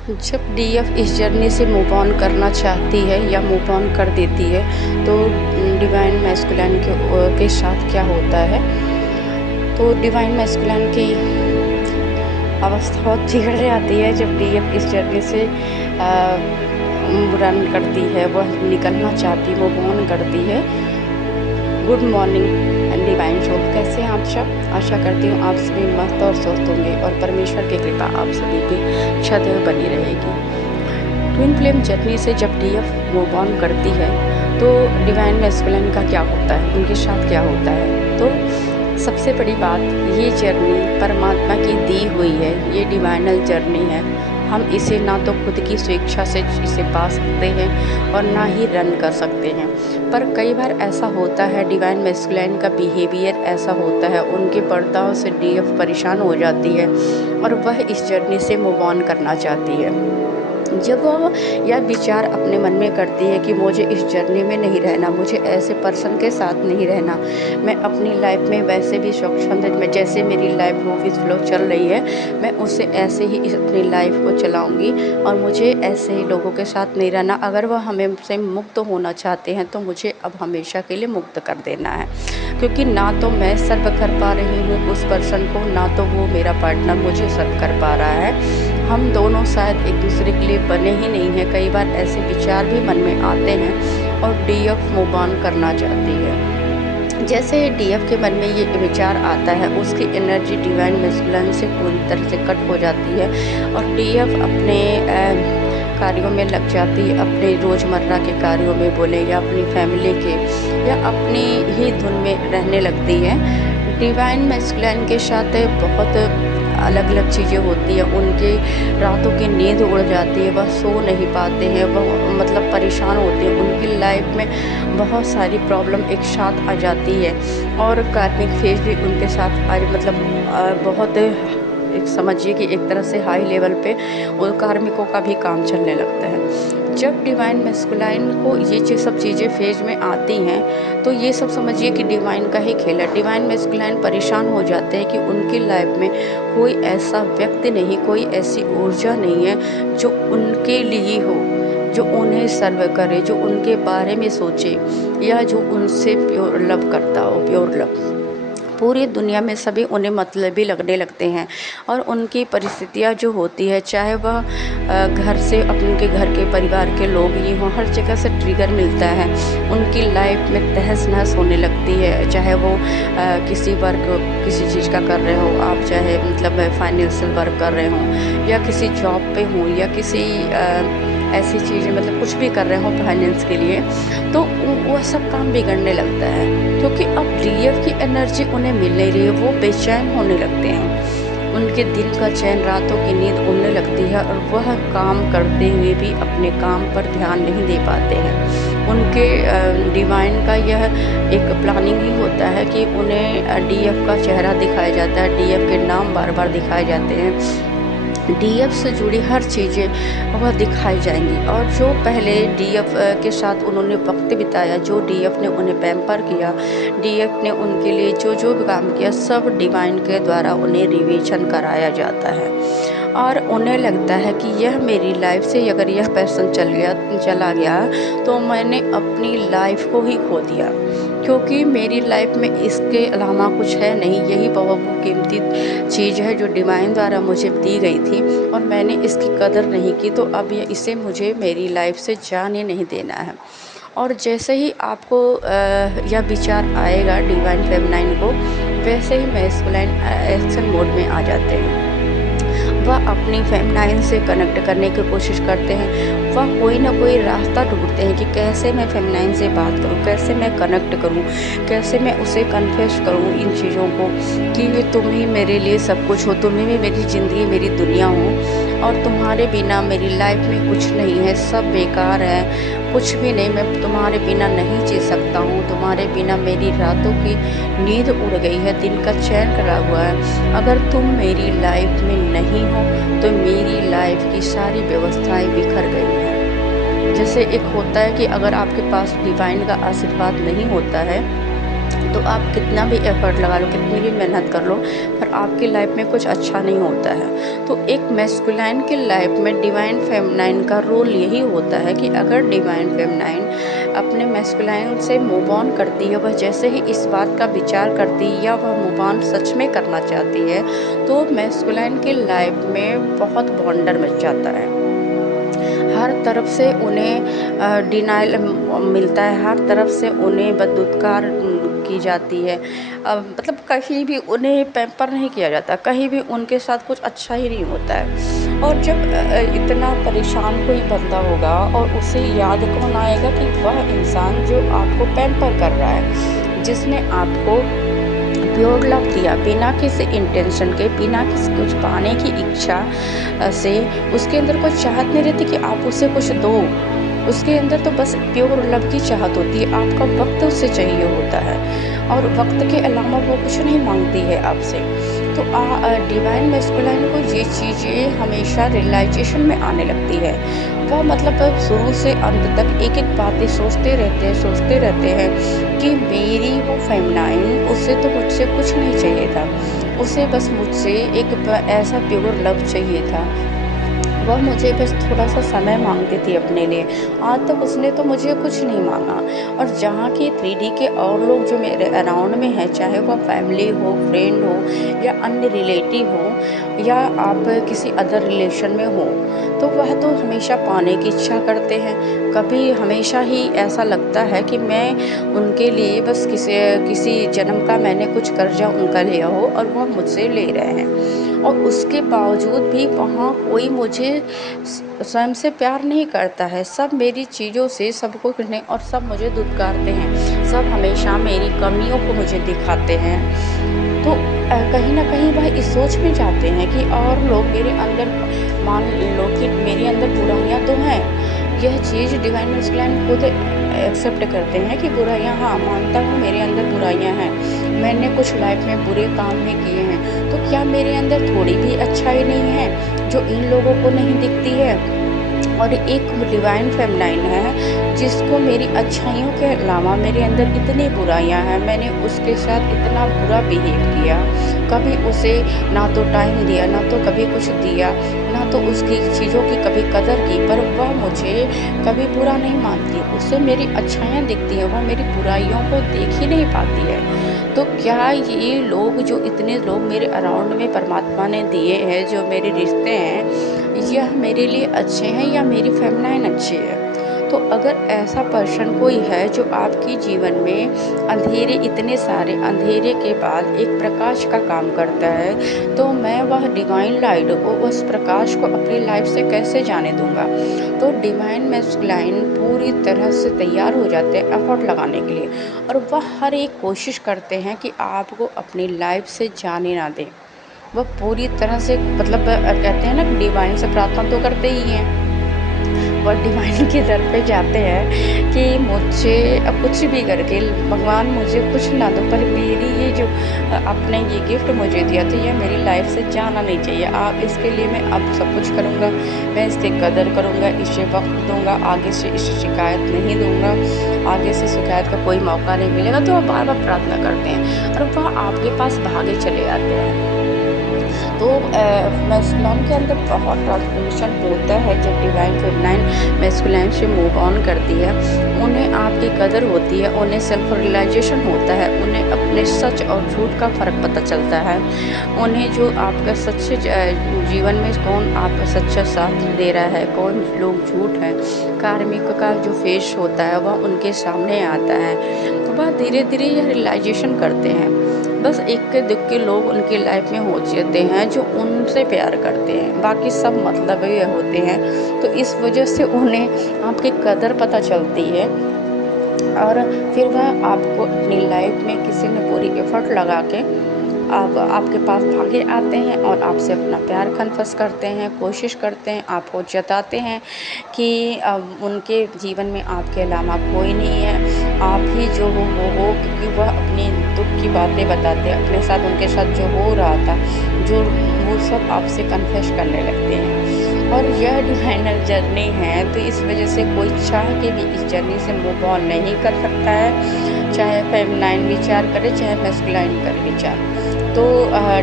जब डीएफ इस जर्नी से मूव ऑन करना चाहती है या मूव ऑन कर देती है तो डिवाइन मैस्कुलिन के साथ क्या होता है। तो डिवाइन मैस्कुलिन की अवस्था बहुत बिगड़ जाती है जब डीएफ इस जर्नी से रन करती है, वह निकलना चाहती, वो मूव ऑन करती है। गुड मॉर्निंग डिवाइन सोल, कैसे हैं आप सब। आशा करती हूँ आप सभी मस्त और स्वस्थ होंगे और परमेश्वर की कृपा आप सभी पे सदैव बनी रहेगी। ट्विन फ्लेम जर्नी से जब डीएफ मूव ऑन करती है तो डिवाइन मैस्कुलिन का क्या होता है, उनके साथ क्या होता है। तो सबसे बड़ी बात, ये जर्नी परमात्मा की दी हुई है, ये डिवाइनल जर्नी है। हम इसे ना तो खुद की स्वेच्छा से इसे पा सकते हैं और ना ही रन कर सकते हैं। पर कई बार ऐसा होता है, डिवाइन मैस्कुलिन का बिहेवियर ऐसा होता है, उनके बर्ताव से डीएफ परेशान हो जाती है और वह इस जर्नी से मूव ऑन करना चाहती है। जब वो यह विचार अपने मन में करती है कि मुझे इस जर्नी में नहीं रहना, मुझे ऐसे पर्सन के साथ नहीं रहना, मैं अपनी लाइफ में वैसे भी स्वच्छंद में जैसे मेरी लाइफ मूवीज फ्लो चल रही है, मैं उससे ऐसे ही अपनी लाइफ को चलाऊंगी और मुझे ऐसे ही लोगों के साथ नहीं रहना। अगर वह हमें से मुक्त होना चाहते हैं तो मुझे अब हमेशा के लिए मुक्त कर देना है, क्योंकि ना तो मैं सर्व कर पा रही हूँ उस पर्सन को, ना तो वो मेरा पार्टनर मुझे सर्व कर पा रहा है। हम दोनों शायद एक दूसरे के लिए बने ही नहीं हैं। कई बार ऐसे विचार भी मन में आते हैं और डीएफ मूव ऑन करना चाहती है। जैसे डीएफ के मन में ये विचार आता है, उसकी एनर्जी डिवाइन मैस्कुलिन से पूरी तरह से कट हो जाती है और डीएफ अपने कार्यों में लग जाती है, अपने रोज़मर्रा के कार्यों में बोले या अपनी फैमिली के या अपनी ही धुन में रहने लगती है। डिवाइन मैस्कुलिन के साथ बहुत अलग अलग चीज़ें होती हैं, उनके रातों की नींद उड़ जाती है, वह सो नहीं पाते हैं, वह मतलब परेशान होते हैं, उनकी लाइफ में बहुत सारी प्रॉब्लम एक साथ आ जाती है और कार्मिक फेज भी उनके साथ आज मतलब बहुत एक समझिए कि एक तरह से हाई लेवल पे उन कार्मिकों का भी काम चलने लगता है। जब डिवाइन मैस्कुलिन को ये सब चीज़ें फेज में आती हैं तो ये सब समझिए कि डिवाइन का ही खेल है। डिवाइन मैस्कुलिन परेशान हो जाते हैं कि उनकी लाइफ में कोई ऐसा व्यक्ति नहीं, कोई ऐसी ऊर्जा नहीं है जो उनके लिए हो, जो उन्हें सर्व करे, जो उनके बारे में सोचे या जो उनसे प्योर लव करता हो, प्योर लव। पूरी दुनिया में सभी उन्हें मतलबी लगने लगते हैं और उनकी परिस्थितियाँ जो होती है, चाहे वह घर से अपने घर के परिवार के लोग ही हों, हर जगह से ट्रिगर मिलता है। उनकी लाइफ में तहस नहस होने लगती है, चाहे वो किसी वर्क किसी चीज़ का कर रहे हो आप, चाहे मतलब फाइनेंशियल वर्क कर रहे हों या किसी जॉब पे हों या किसी ऐसी चीज़ें मतलब कुछ भी कर रहे हो फाइनेंस के लिए, तो वो सब काम बिगड़ने लगता है क्योंकि अब डीएफ की एनर्जी उन्हें मिल नहीं रही है। वो बेचैन होने लगते हैं, उनके दिन का चैन, रातों की नींद उड़ने लगती है और वह काम करते हुए भी अपने काम पर ध्यान नहीं दे पाते हैं। उनके डिवाइन का यह एक प्लानिंग ही होता है कि उन्हें डीएफ का चेहरा दिखाया जाता है, डीएफ के नाम बार बार दिखाए जाते हैं, डीएफ से जुड़ी हर चीज़ें वह दिखाई जाएंगी। और जो पहले डीएफ के साथ उन्होंने वक्त बिताया, जो डीएफ ने उन्हें पैम्पर किया, डीएफ ने उनके लिए जो जो भी काम किया, सब डिवाइन के द्वारा उन्हें रिवीजन कराया जाता है और उन्हें लगता है कि यह मेरी लाइफ से अगर यह पर्सन चला गया तो मैंने अपनी लाइफ को ही खो दिया, क्योंकि मेरी लाइफ में इसके अलावा कुछ है नहीं। यही बहुत कीमती चीज़ है जो डिवाइन द्वारा मुझे दी गई थी और मैंने इसकी कदर नहीं की, तो अब इसे मुझे मेरी लाइफ से जाने नहीं देना है। और जैसे ही आपको यह विचार आएगा डिवाइन फेमिनाइन को, वैसे ही मैस्कुलिन एक्शन मोड में आ जाते हैं। वह अपनी फेमिनाइन से कनेक्ट करने की कोशिश करते हैं, वह कोई ना कोई रास्ता ढूंढते हैं कि कैसे मैं फेमिनाइन से बात करूं, कैसे मैं कनेक्ट करूं, कैसे मैं उसे कन्फेस करूं इन चीज़ों को कि तुम ही मेरे लिए सब कुछ हो, तुम ही मेरी ज़िंदगी, मेरी दुनिया हो और तुम्हारे बिना मेरी लाइफ में कुछ नहीं है, सब बेकार है, कुछ भी नहीं, मैं तुम्हारे बिना नहीं जी सकता हूँ, तुम्हारे बिना मेरी रातों की नींद उड़ गई है, दिन का चैन करा हुआ है। अगर तुम मेरी लाइफ में नहीं हो तो मेरी लाइफ की सारी व्यवस्थाएं बिखर गई हैं। जैसे एक होता है कि अगर आपके पास डिवाइन का आशीर्वाद नहीं होता है तो आप कितना भी एफ़र्ट लगा लो, कितनी भी मेहनत कर लो, पर आपकी लाइफ में कुछ अच्छा नहीं होता है। तो एक मैस्कुलाइन की लाइफ में डिवाइन फेमिनाइन का रोल यही होता है कि अगर डिवाइन फेमिनाइन अपने मैस्कुलाइन से मूव ऑन करती है, वह जैसे ही इस बात का विचार करती है या वह मूव ऑन सच में करना चाहती है, तो मैस्कुलाइन की लाइफ में बहुत वंडर मच जाता है। हर तरफ से उन्हें डिनाइल मिलता है, हर तरफ से उन्हें बदुत्कार की जाती है। मतलब कहीं भी उन्हें पैम्पर नहीं किया जाता, कहीं भी उनके साथ कुछ अच्छा ही नहीं होता है। और जब इतना परेशान कोई बंदा होगा और उसे याद कौन आएगा कि वह इंसान जो आपको पैम्पर कर रहा है, जिसने आपको प्योर लव दिया, बिना किसी इंटेंशन के, बिना किसी कुछ पाने की इच्छा से, उसके अंदर कोई चाहत नहीं रहती कि आप उसे कुछ दो, उसके अंदर तो बस प्योर लव की चाहत होती है, आपका वक्त उससे चाहिए होता है और वक्त के अलावा वो कुछ नहीं मांगती है आपसे। तो डिवाइन मैस्कुलाइन को ये चीज़ें हमेशा रियलाइजेशन में आने लगती है। वह मतलब शुरू से अंत तक एक एक बातें सोचते रहते हैं कि मेरी वो फेमिनाइन, उससे तो मुझसे कुछ नहीं चाहिए था, उसे बस मुझसे एक ऐसा प्योर लव चाहिए था, वह मुझे बस थोड़ा सा समय मांगती थी अपने लिए, आज तक उसने तो मुझे कुछ नहीं मांगा। और जहाँ की 3D के और लोग जो मेरे अराउंड में हैं, चाहे वह फैमिली हो, फ्रेंड हो या अन्य रिलेटिव हो या आप किसी अदर रिलेशन में हो, तो वह तो हमेशा पाने की इच्छा करते हैं। कभी हमेशा ही ऐसा लगता है कि मैं उनके लिए बस किसी जन्म का मैंने कुछ कर्जा उनका लिया हो और वह मुझसे ले रहे हैं, और उसके बावजूद भी वहाँ कोई मुझे स्वयं से प्यार नहीं करता है। सब मेरी चीज़ों से सबको करने और सब मुझे दुत्कारते हैं, सब हमेशा मेरी कमियों को मुझे दिखाते हैं। तो कहीं ना कहीं वह इस सोच में जाते हैं कि और लोग मेरे अंदर, मान लो कि मेरे अंदर बुराइयाँ तो हैं, यह चीज़ डिवाइन मैस्कुलाइन खुद एक्सेप्ट करते हैं कि बुराइयाँ, हाँ मानता हूँ मेरे अंदर बुराइयाँ हैं, मैंने कुछ लाइफ में बुरे काम भी किए हैं, तो क्या मेरे अंदर थोड़ी भी अच्छाई नहीं है जो इन लोगों को नहीं दिखती है। और एक डिवाइन फेमिनाइन है जिसको मेरी अच्छाइयों के अलावा मेरे अंदर इतनी बुराइयां हैं, मैंने उसके साथ इतना बुरा बिहेव किया, कभी उसे ना तो टाइम दिया, ना तो कभी कुछ दिया, ना तो उसकी चीज़ों की कभी कदर की, पर वह मुझे कभी बुरा नहीं मानती, उससे मेरी अच्छाइयाँ दिखती हैं, वह मेरी बुराइयों को देख ही नहीं पाती है। तो क्या ये लोग, जो इतने लोग मेरे अराउंड में परमात्मा ने दिए हैं, जो मेरे रिश्ते हैं, यह मेरे लिए अच्छे हैं या मेरी फेमिनाइन अच्छी है। तो अगर ऐसा पर्सन कोई है जो आपकी जीवन में अंधेरे, इतने सारे अंधेरे के बाद एक प्रकाश का काम करता है, तो मैं वह डिवाइन लाइट को, उस प्रकाश को अपनी लाइफ से कैसे जाने दूंगा। तो डिवाइन मैस्कुलाइन पूरी तरह से तैयार हो जाते हैं एफर्ट लगाने के लिए, और वह हर एक कोशिश करते हैं कि आपको अपनी लाइफ से जाने ना दें। वह पूरी तरह से, मतलब कहते हैं ना, डिवाइन से प्रार्थना तो करते ही हैं, वह डिवाइन के दर पे जाते हैं कि मुझे अब कुछ भी करके भगवान मुझे कुछ ना दो, पर मेरी ये जो आपने ये गिफ्ट मुझे दिया था, ये मेरी लाइफ से जाना नहीं चाहिए। आप इसके लिए मैं अब सब कुछ करूँगा, मैं इसकी कदर करूँगा, इसे वक्त दूँगा, आगे से इसे शिकायत नहीं दूँगा, आगे से शिकायत का कोई मौका नहीं मिलेगा। तो वह बार बार प्रार्थना करते हैं और वह आपके पास भागे चले आते हैं। तो मैस्कुलाइन के अंदर बहुत ट्रांसफॉर्मेशन होता है जब डिवाइन फेमिनाइन मैस्कुलाइन से मूव ऑन करती है। उन्हें आपकी कदर होती है, उन्हें सेल्फ रियलाइजेशन होता है, उन्हें अपने सच और झूठ का फ़र्क पता चलता है, उन्हें जो आपका सच्चे जीवन में कौन आपका सच्चा साथ दे रहा है, कौन लोग झूठ है, कार्मिक का जो फेस होता है वह उनके सामने आता है। तो वह धीरे धीरे यह रियलाइजेशन करते हैं। बस इक्के दुक्के लोग उनकी लाइफ में हो जाते हैं जो उनसे प्यार करते हैं, बाकी सब मतलबी होते हैं। तो इस वजह से उन्हें आपकी कदर पता चलती है और फिर वह आपको अपनी लाइफ में किसी ने पूरी एफर्ट लगा के आपके पास भागे आते हैं और आपसे अपना प्यार कन्फेस करते हैं, कोशिश करते हैं, आपको जताते हैं कि उनके जीवन में आपके अलावा कोई नहीं है, आप ही जो हो वो हो, क्योंकि वह अपनी दुख की बातें बताते हैं, अपने साथ उनके साथ जो हो रहा था, जो वो सब आपसे कन्फेस करने लगते हैं। और यह डिवाइनल जर्नी है, तो इस वजह से कोई चाह के भी इस जर्नी से मूव ऑन नहीं कर सकता है, चाहे फेमिनाइन विचार करे चाहे मैस्कुलाइन कर विचार। तो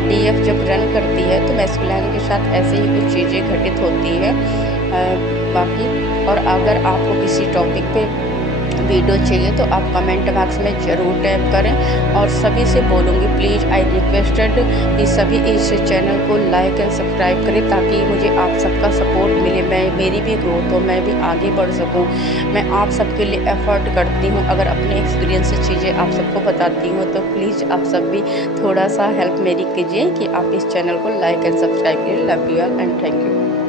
डीएफ जब रन करती है तो मैस्कुलाइन के साथ ऐसे ही कुछ चीज़ें घटित होती है। बाकी और अगर आपको किसी टॉपिक पे वीडियो चाहिए तो आप कमेंट बॉक्स में ज़रूर टैप करें। और सभी से बोलूँगी प्लीज़ आई रिक्वेस्टेड कि सभी इस चैनल को लाइक एंड सब्सक्राइब करें, ताकि मुझे आप सबका सपोर्ट मिले, मेरी भी ग्रोथ हो, मैं भी आगे बढ़ सकूं। मैं आप सबके लिए एफर्ट करती हूं, अगर अपने एक्सपीरियंस से चीज़ें आप सबको बताती हूं तो प्लीज़ आप सब भी थोड़ा सा हेल्प मेरी कीजिए कि आप इस चैनल को लाइक एंड सब्सक्राइब करें। Love you all and thank you.